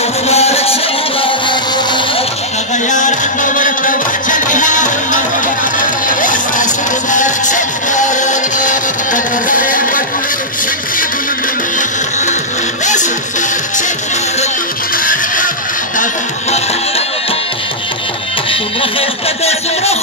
مبارك شو مبارك تغير النور توجه نهار مبارك شو مبارك شو مبارك تغير النور شديد المنور شو مبارك شو مبارك تمرخ استدس رخ